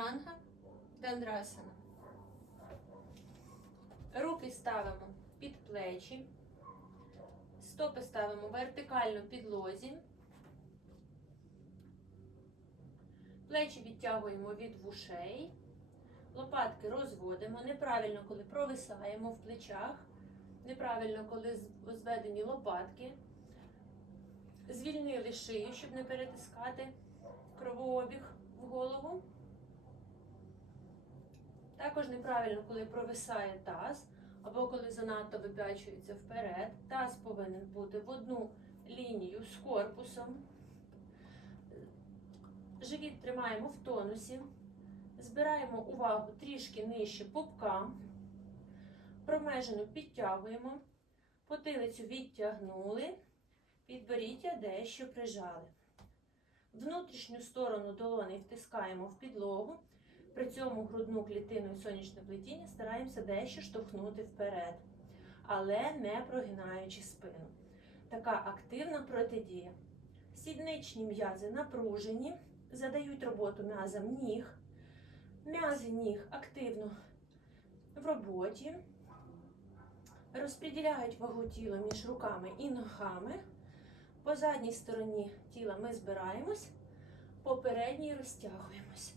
чатуранга, дандрасана. Руки ставимо під плечі. Стопи ставимо вертикально під лозі. Плечі відтягуємо від вушей. Лопатки розводимо. Неправильно, коли провисаємо в плечах. Неправильно, коли зведені лопатки. Звільнили шию, щоб не перетискати кровообіг в голову. Також неправильно, коли провисає таз, або коли занадто вип'ячується вперед. Таз повинен бути в одну лінію з корпусом. Живіт тримаємо в тонусі. Збираємо увагу трішки нижче пупка. Промежину підтягуємо. Потилицю відтягнули. Підборіддя дещо прижали. Внутрішню сторону долони втискаємо в підлогу. При цьому грудну клітину і сонячне плетіння стараємося дещо штовхнути вперед, але не прогинаючи спину. Така активна протидія. Сідничні м'язи напружені, задають роботу м'язам ніг. М'язи ніг активно в роботі, розподіляють вагу тіла між руками і ногами. По задній стороні тіла ми збираємось, по передній розтягуємось.